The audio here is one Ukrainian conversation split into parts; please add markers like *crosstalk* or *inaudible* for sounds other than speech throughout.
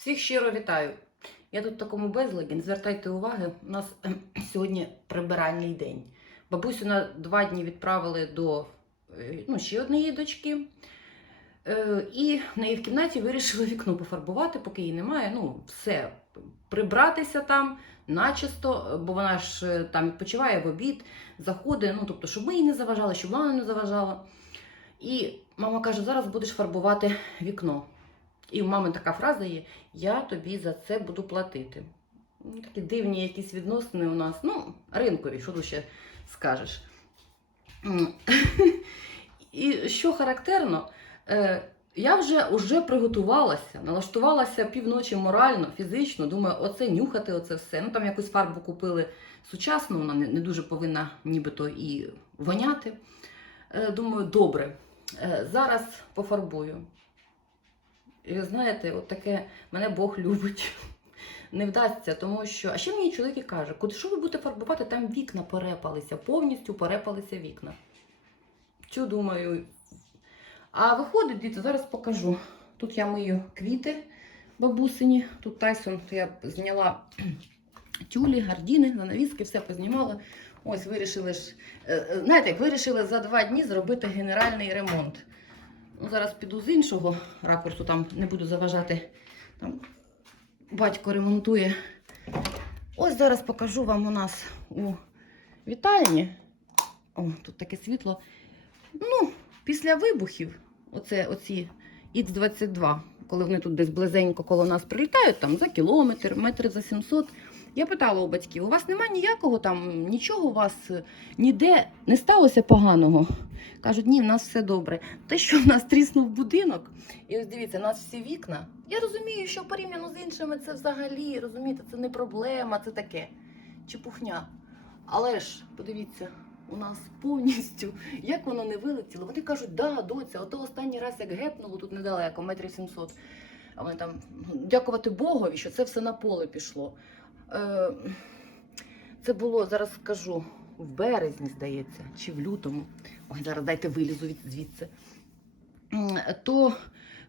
Всіх щиро вітаю. Я тут в такому безладі, не звертайте уваги, у нас *clears throat* сьогодні прибиральний день. Бабусю на два дні відправили до е, ну, ще однієї дочки. Е, І в неї в кімнаті вирішили вікно пофарбувати, поки її немає. Ну, все, прибратися там начисто, бо вона ж е, там відпочиває в обід, заходить, ну, тобто, щоб ми їй не заважали, щоб вона не заважала. І мама каже: зараз будеш фарбувати вікно. І у мами така фраза є: я тобі за це буду платити. Такі дивні якісь відносини у нас. Ну, ринкові, що тут ще скажеш. І що характерно, е, я вже, вже приготувалася, налаштувалася півночі морально, фізично. Думаю, оце нюхати, оце все. Ну там якусь фарбу купили сучасну, вона не, не дуже повинна нібито і воняти. Е, Думаю, добре. Е, Зараз пофарбую. І ви знаєте, от таке мене Бог любить. Не вдасться, тому що. А ще мені чоловік і каже, куди що ви будете фарбувати, там вікна порепалися, повністю порепалися вікна. Що думаю? А виходить, діти, зараз покажу. Тут я мию квіти бабусині, тут Тайсон, я зняла *clears throat* тюлі, гардіни, занавіски, все познімала. Ось вирішили ж, е, е, знаєте, вирішили за два дні зробити генеральний ремонт. Ну, зараз піду з іншого ракурсу, там не буду заважати. Там батько ремонтує. Ось зараз покажу вам у нас у вітальні. О, тут таке світло. Ну, після вибухів, оце, оці Х-22, коли вони тут десь близенько коло нас прилітають, там за кілометр, метр за 700. Я питала у батьків: у вас немає ніякого там, нічого у вас е, ніде не сталося поганого. Кажуть, ні, в нас все добре. Те, що в нас тріснув будинок, і ось дивіться, у нас всі вікна. Я розумію, що порівняно з іншими це взагалі, розумієте, це не проблема, це таке чепухня. Але ж, подивіться, у нас повністю, як воно не вилетіло. Вони кажуть, да, доця, ото останній раз як гепнуло тут недалеко, метрів 700. А вони там, дякувати Богові, що це все на поле пішло. Е, це було, зараз скажу, в березні, здається, чи в лютому. Ой, зараз дайте вилізу від звідси. То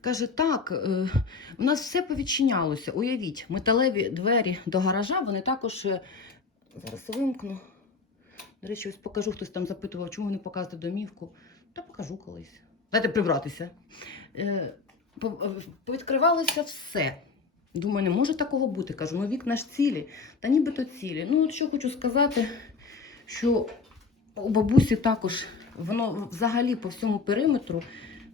каже, так, е, у нас все повідчинялося. Уявіть, металеві двері до гаража, вони також. е, Зараз вимкну. До речі, ось покажу, хтось там запитував, чому не показуєте домівку. Та покажу колись. Дайте прибратися. По- Повідкривалося все. Думаю, не може такого бути. Кажу, ну вікна ж цілі, та нібито цілі. Ну, от що хочу сказати, що у бабусі також воно взагалі по всьому периметру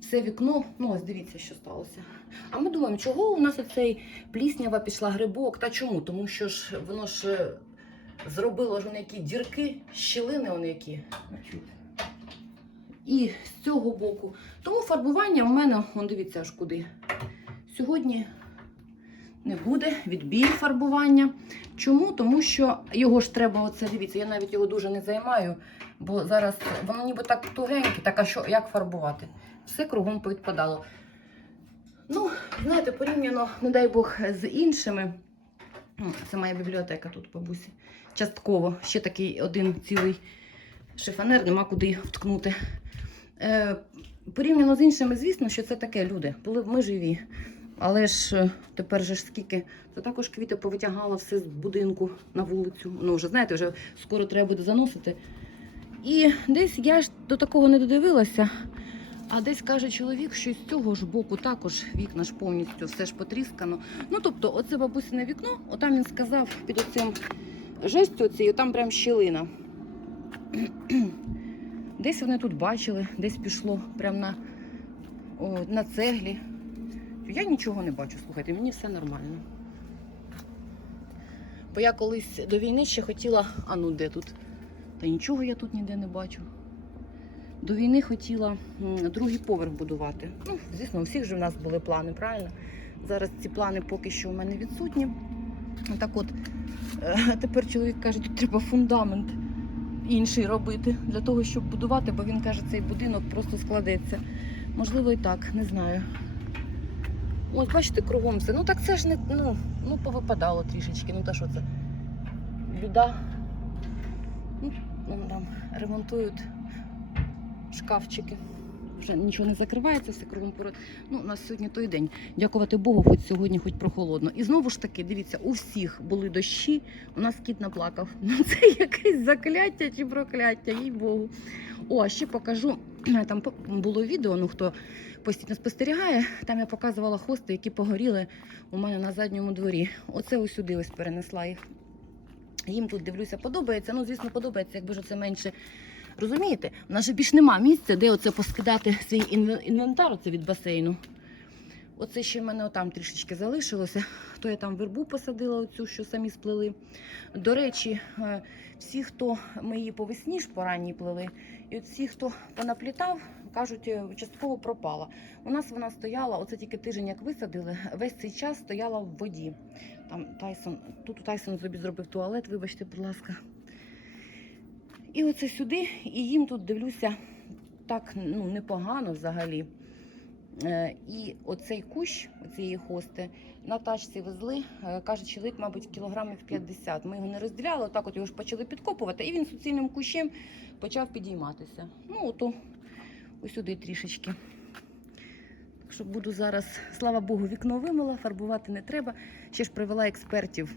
все вікно, ну ось дивіться, що сталося. А ми думаємо, чого у нас оцей пліснява пішла грибок? Та чому? Тому що ж воно ж е, зробило ж які дірки, щілини вони які. І з цього боку. Тому фарбування в мене, он дивіться аж куди. Сьогодні не буде відбій фарбування. Чому? Тому що його ж треба, оце дивіться, я навіть його дуже не займаю, бо зараз воно ніби так тугеньке, так а що, як фарбувати? Все кругом повідпадало. Ну, знаєте, порівняно, не дай Бог, з іншими. Це моя бібліотека тут, бабусі. Частково. Ще такий один цілий шифонер, нема куди вткнути. Е, порівняно з іншими, звісно, що це таке люди. Були ми живі. Але ж е, тепер же ж скільки, то також квіти повитягала все з будинку на вулицю. Ну, вже знаєте, вже скоро треба буде заносити. І десь я ж до такого не додивилася. А десь каже чоловік, що з цього ж боку також вікна ж повністю все ж потріскано. Ну тобто, оце бабусине вікно, отам він сказав під оцим жестю оцією, там прям щілина. Десь вони тут бачили, десь пішло прямо на, на цеглі. Я нічого не бачу, слухайте, мені все нормально. Бо я колись до війни ще хотіла, а ну де тут? Та нічого я тут ніде не бачу. До війни хотіла другий поверх будувати. Ну, звісно, у всіх же в нас були плани, правильно? Зараз ці плани поки що у мене відсутні. Так от, е, тепер чоловік каже, тут треба фундамент інший робити для того, щоб будувати, бо він каже, цей будинок просто складеться. Можливо, і так, не знаю. Ось, бачите, кругом все. Ну так це ж не ну, ну повипадало трішечки. Ну та що це? Люда. Ну, там ремонтують шкафчики. Вже нічого не закривається, все кругом пород. Ну, у нас сьогодні той день. Дякувати Богу, хоч сьогодні, хоч прохолодно. І знову ж таки, дивіться, у всіх були дощі, у нас кіт наплакав. *laughs* Ну це якесь закляття чи прокляття, їй Богу. О, а ще покажу. *clears throat* Там було відео, ну хто постійно спостерігає. Там я показувала хости, які погоріли у мене на задньому дворі. Оце ось сюди ось перенесла їх. Їм тут дивлюся, подобається. Ну, звісно, подобається, якби ж це менше. Розумієте? У нас же більш нема місця, де оце поскидати свій інвентар оце від басейну. Оце ще в мене отам трішечки залишилося. То я там вербу посадила, оцю, що самі сплели. До речі, е, всі, хто ми її по весні ж поранній плели, і от всі, хто понаплітав, кажуть, е, частково пропала. У нас вона стояла, оце тільки тиждень, як висадили, весь цей час стояла в воді. Там Тайсон, тут Тайсон собі зробив туалет, вибачте, будь ласка. І оце сюди, і їм тут дивлюся так ну, непогано взагалі. Е, І оцей кущ, оцієї хости, на тачці везли, е, каже чоловік, мабуть, кілограмів 50. Ми його не розділяли, отак от його ж почали підкопувати, і він суцільним кущем почав підійматися. Ну, ото ось сюди трішечки. Так що буду зараз, слава Богу, вікно вимила, фарбувати не треба. Ще ж привела експертів.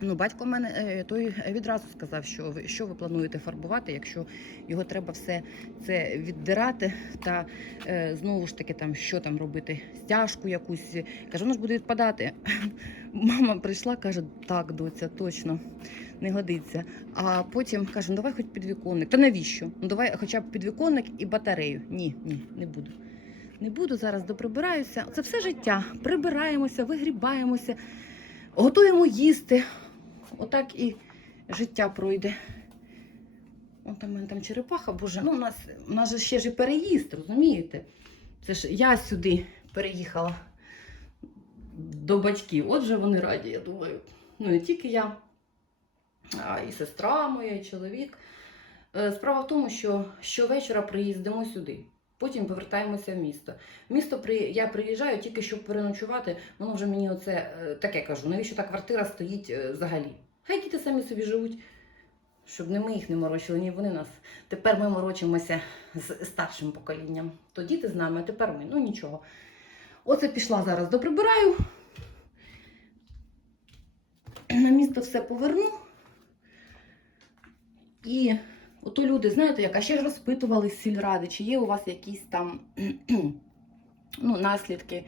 Ну, батько мене е, той відразу сказав, що ви що ви плануєте фарбувати, якщо його треба все це віддирати та е, знову ж таки там що там робити, стяжку якусь. Каже, воно ж буде відпадати. *laughs* Мама прийшла, каже, так, доця, точно не годиться. А потім каже, ну давай хоч підвіконник. Та навіщо? Ну давай хоча б підвіконник і батарею. Ні, ні, не буду. Не буду зараз доприбираюся. Це все життя. Прибираємося, вигрібаємося, готуємо їсти. Отак і життя пройде. О, там, у мене там черепаха, боже, ну у нас, у нас же ще ж і переїзд, розумієте? Це ж я сюди переїхала до батьків. Отже, вони раді, я думаю. Ну, не тільки я, а і сестра моя, і чоловік. Е, Справа в тому, що щовечора приїздимо сюди. Потім повертаємося в місто. Місто при... я приїжджаю тільки щоб переночувати. Воно вже мені оце е, таке кажу. Навіщо та квартира стоїть е, взагалі? Хай діти самі собі живуть, щоб не ми їх не морочили, ні вони нас. Тепер ми морочимося з старшим поколінням. То діти з нами, а тепер ми. Ну нічого. Оце пішла зараз доприбираю. На місто все поверну. І ото люди, знаєте, як, а ще ж розпитували сільради, чи є у вас якісь там *clears throat* ну, наслідки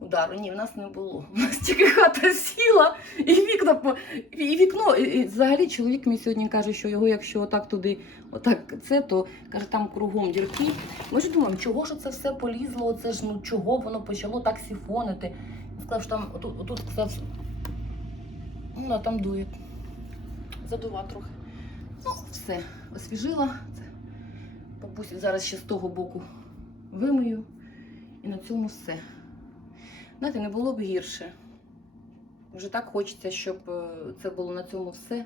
удару. Ні, в нас не було. У нас тільки хата сіла, і вікна і вікно. І, взагалі чоловік мені сьогодні каже, що його, якщо отак туди, отак це, то каже, там кругом дірки. Ми ж думаємо, чого ж це все полізло? Оце ж ну чого воно почало так сіфонити. Сказав, що там отут, отут сказав, ну, там дує. Задува трохи. Ну, все, освіжила. Це бабусі зараз ще з того боку вимию. І на цьому все. Знаєте, не було б гірше. Вже так хочеться, щоб е, це було на цьому все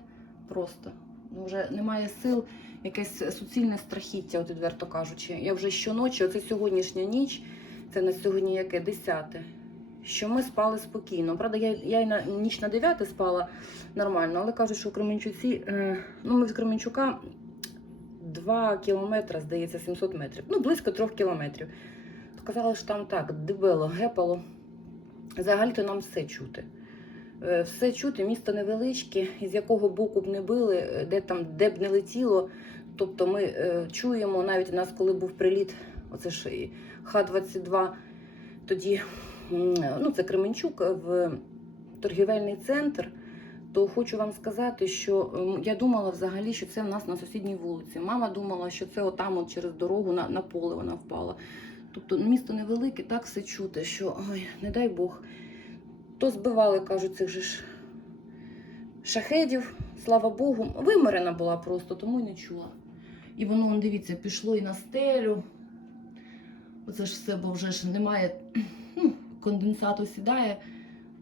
просто. Ну, вже немає сил, якесь суцільне страхіття, от відверто кажучи. Я вже щоночі, оце сьогоднішня ніч, це на сьогодні яке десяте. Що ми спали спокійно. Правда, я, я й на ніч на 9 спала нормально, але кажуть, що у Кременчуці, е, ну ми з Кременчука 2 кілометри, здається, 700 метрів. Ну, близько 3 кілометрів. Казали, що там так, дебело, гепало. Взагалі-то нам все чути. Е, Все чути, місто невеличке, із якого боку б не били, е, де там де б не летіло. Тобто ми е, чуємо, навіть у нас, коли був приліт, оце ж Х-22, тоді ну, це Кременчук е, в торгівельний центр. То хочу вам сказати, що я думала взагалі, що це в нас на сусідній вулиці. Мама думала, що це отам от через дорогу на, на поле вона впала. Тобто місто невелике, так все чути, що ой, не дай Бог. То збивали, кажуть, цих же ж шахедів, слава Богу. Виморена була просто, тому й не чула. І воно, дивіться, пішло і на стелю. Оце ж все, бо вже ж немає, *clears throat* ну, конденсату сідає.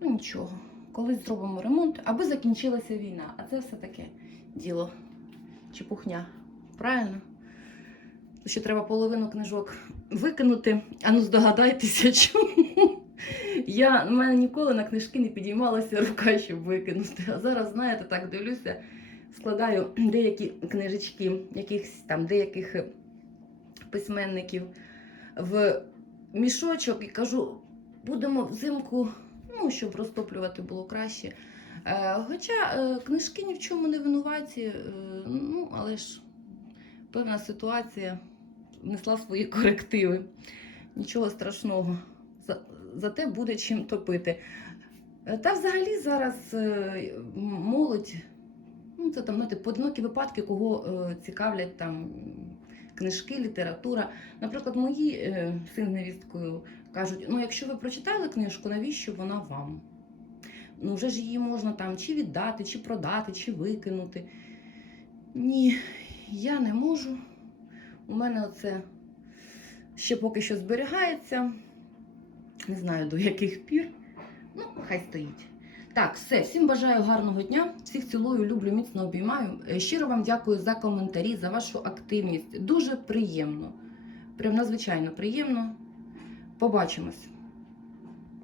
Ну нічого. Колись зробимо ремонт, аби закінчилася війна. А це все таке діло. Чепухня. Правильно? То ще треба половину книжок викинути. А ну здогадайтеся, чому. Я, в мене ніколи на книжки не підіймалася рука, щоб викинути. А зараз, знаєте, так дивлюся, складаю деякі книжечки, якихось там деяких письменників. в мішочок і кажу, будемо взимку, ну, щоб розтоплювати було краще. Е, Хоча е, книжки ні в чому не винуваті, е, ну, але ж певна ситуація внесла свої корективи. Нічого страшного. За- Зате буде чим топити. Та взагалі зараз молодь, ну це там знаєте, поодинокі випадки, кого цікавлять там книжки, література. Наприклад, мої син з невісткою кажуть: ну, якщо ви прочитали книжку, навіщо вона вам? Ну, вже ж її можна там чи віддати, чи продати, чи викинути. Ні, я не можу. У мене оце ще поки що зберігається. Не знаю до яких пір. Ну, хай стоїть. Так, все, всім бажаю гарного дня. Всіх цілую, люблю, міцно обіймаю. Е, Щиро вам дякую за коментарі, за вашу активність. Дуже приємно. Прям надзвичайно приємно. Побачимось.